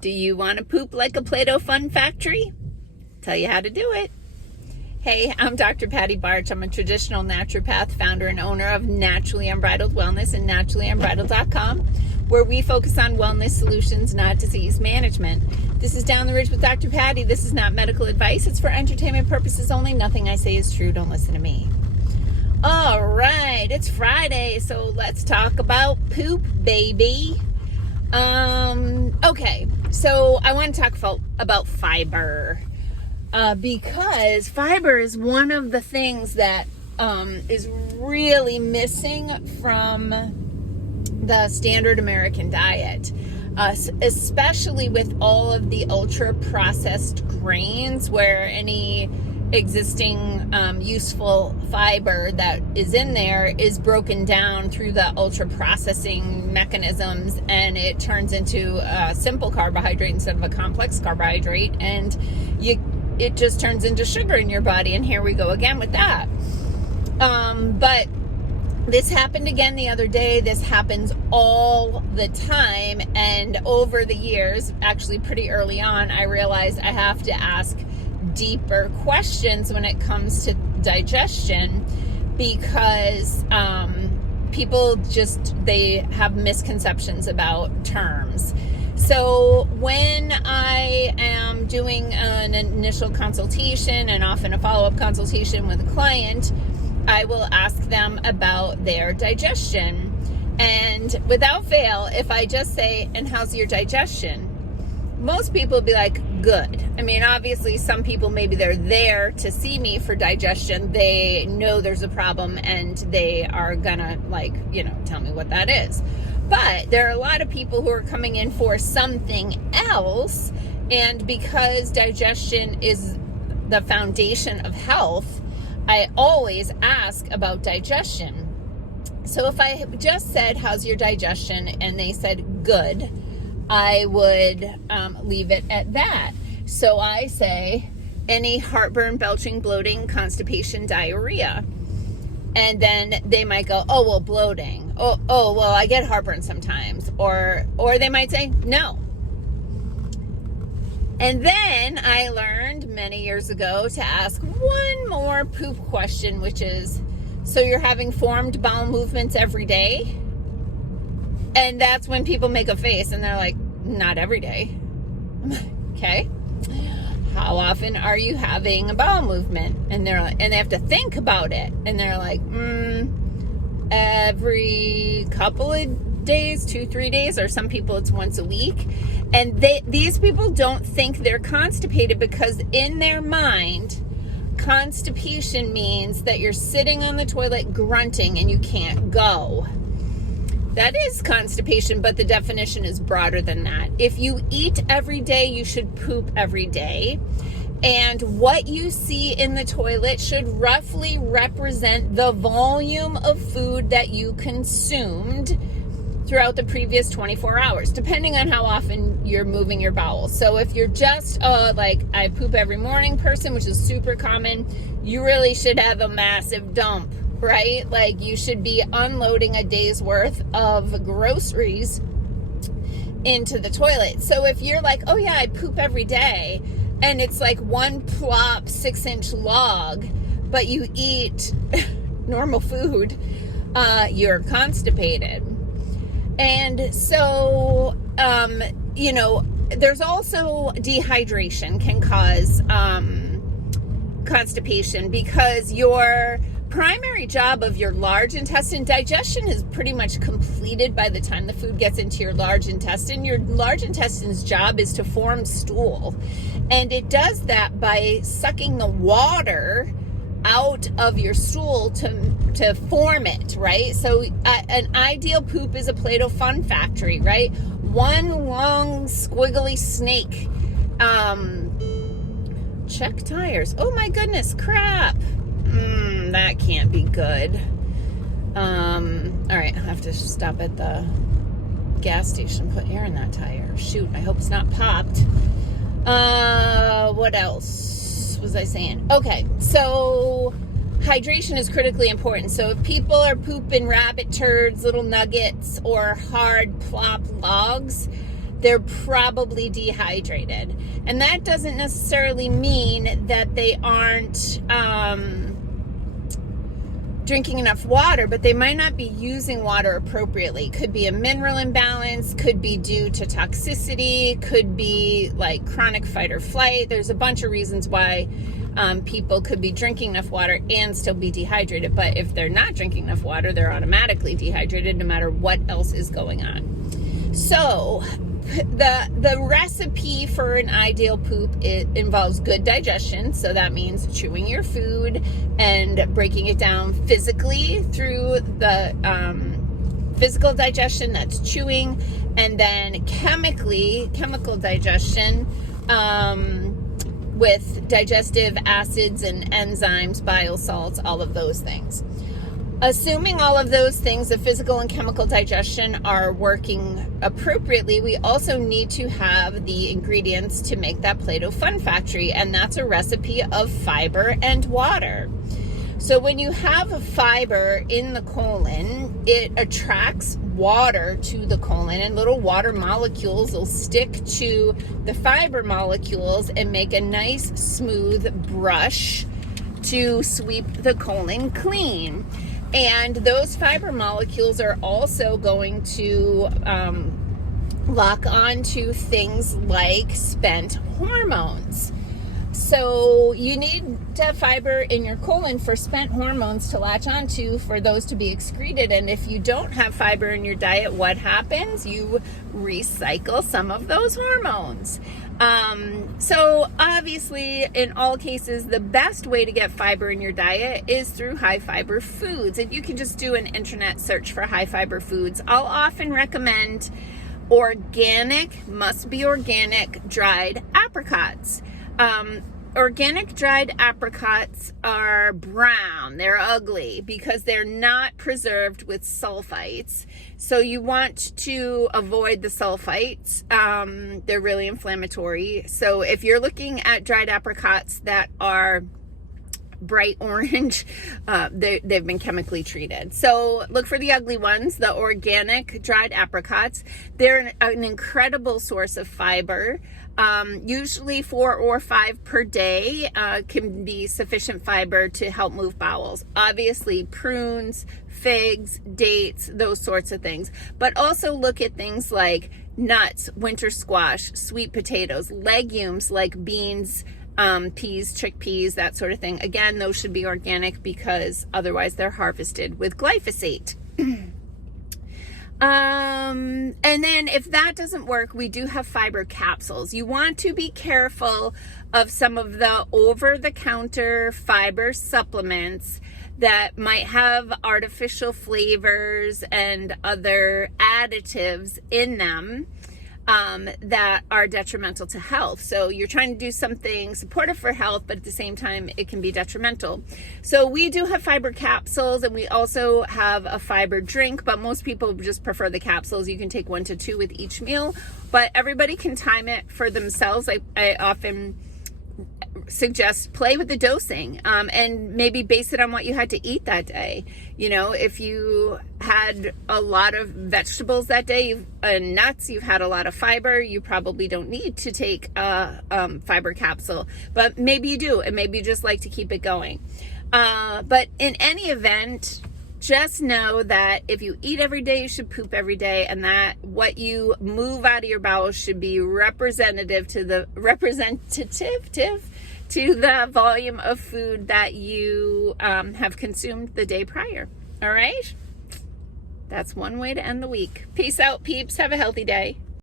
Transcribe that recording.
Do you want to poop like a Play-Doh fun factory? Tell you how to do it. Hey, I'm Dr. Patty Barch. I'm a traditional naturopath, founder and owner of Naturally Unbridled Wellness and naturallyunbridled.com, where we focus on wellness solutions, not disease management. This is Down the Ridge with Dr. Patty. This is not medical advice. It's for entertainment purposes only. Nothing I say is true. Don't listen to me. All right, it's Friday, so let's talk about poop, baby. Okay, so I want to talk about fiber, because fiber is one of the things that is really missing from the standard American diet, especially with all of the ultra processed grains, where any existing useful fiber that is in there is broken down through the ultra processing mechanisms, and it turns into a simple carbohydrate instead of a complex carbohydrate, and it just turns into sugar in your body. And here we go again with that. But this happened again the other day. This happens all the time, and over the years, actually pretty early on, I realized I have to ask deeper questions when it comes to digestion, because people they have misconceptions about terms. So when I am doing an initial consultation and often a follow-up consultation with a client, I will ask them about their digestion. And without fail, if I just say, "And how's your digestion?" most people will be like, "Good." I mean, obviously some people, maybe they're there to see me for digestion. They know there's a problem and they are gonna tell me what that is. But there are a lot of people who are coming in for something else. And because digestion is the foundation of health, I always ask about digestion. So if I just said, "How's your digestion?" and they said, "Good," I would leave it at that. So I say, "Any heartburn, belching, bloating, constipation, diarrhea?" And then they might go, "Oh, well, bloating. Oh, well, I get heartburn sometimes." Or they might say, "No." And then I learned many years ago to ask one more poop question, which is, "So you're having formed bowel movements every day?" And that's when people make a face and they're like, "Not every day." Okay. "How often are you having a bowel movement?" And they're like, and they have to think about it. And they're like, every couple of days, 2-3 days, or some people it's once a week. And these people don't think they're constipated, because in their mind, constipation means that you're sitting on the toilet grunting and you can't go. That is constipation, but the definition is broader than that. If you eat every day, you should poop every day. And what you see in the toilet should roughly represent the volume of food that you consumed throughout the previous 24 hours, depending on how often you're moving your bowels. So if you're just like I poop every morning person, which is super common, you really should have a massive dump, right? Like you should be unloading a day's worth of groceries into the toilet. So if you're like, "Oh yeah, I poop every day," and it's like one plop 6-inch log, but you eat normal food, you're constipated. And so, there's also dehydration can cause constipation, because your primary job of your large intestine, digestion is pretty much completed by the time the food gets into your large intestine. Your large intestine's job is to form stool, and it does that by sucking the water out of your stool to form it, right? So an ideal poop is a Play-Doh fun factory, right? One long squiggly snake. Check tires. Oh my goodness, crap. That can't be good. All right, I'll have to stop at the gas station, put air in that tire. Shoot, I hope it's not popped. What else was I saying? Okay, so hydration is critically important. So if people are pooping rabbit turds, little nuggets, or hard plop logs, they're probably dehydrated. And that doesn't necessarily mean that they aren't drinking enough water, but they might not be using water appropriately. Could be a mineral imbalance, could be due to toxicity, could be like chronic fight or flight. There's a bunch of reasons why people could be drinking enough water and still be dehydrated. But if they're not drinking enough water, they're automatically dehydrated no matter what else is going on. So the recipe for an ideal poop, it involves good digestion. So that means chewing your food and breaking it down physically through the physical digestion, that's chewing, and then chemical digestion with digestive acids and enzymes, bile salts, all of those things. Assuming all of those things, the physical and chemical digestion, are working appropriately, we also need to have the ingredients to make that Play-Doh fun factory, and that's a recipe of fiber and water. So when you have fiber in the colon, it attracts water to the colon, and little water molecules will stick to the fiber molecules and make a nice smooth brush to sweep the colon clean. And those fiber molecules are also going to lock onto things like spent hormones. So you need to have fiber in your colon for spent hormones to latch onto, for those to be excreted. And if you don't have fiber in your diet, what happens? You recycle some of those hormones. So obviously, in all cases, the best way to get fiber in your diet is through high fiber foods. And you can just do an internet search for high fiber foods. I'll often recommend organic, must be organic, dried apricots. Organic dried apricots are brown. They're ugly because they're not preserved with sulfites. So you want to avoid the sulfites. They're really inflammatory. So if you're looking at dried apricots that are bright orange, they've been chemically treated. So look for the ugly ones, the organic dried apricots. They're an incredible source of fiber. Usually 4 or 5 per day can be sufficient fiber to help move bowels. Obviously prunes, figs, dates, those sorts of things. But also look at things like nuts, winter squash, sweet potatoes, legumes like beans, peas, chickpeas, that sort of thing. Again, those should be organic because otherwise they're harvested with glyphosate. And then if that doesn't work, we do have fiber capsules. You want to be careful of some of the over-the-counter fiber supplements that might have artificial flavors and other additives in them that are detrimental to health. So you're trying to do something supportive for health, but at the same time, it can be detrimental. So we do have fiber capsules, and we also have a fiber drink, but most people just prefer the capsules. You can take 1 to 2 with each meal, but everybody can time it for themselves. I often suggest play with the dosing, and maybe base it on what you had to eat that day. You know, if you had a lot of vegetables that day and nuts, you've had a lot of fiber, you probably don't need to take a fiber capsule, but maybe you do, and maybe you just like to keep it going. But in any event, just know that if you eat every day, you should poop every day, and that what you move out of your bowels should be representative to the volume of food that you have consumed the day prior. All right? That's one way to end the week. Peace out, peeps. Have a healthy day.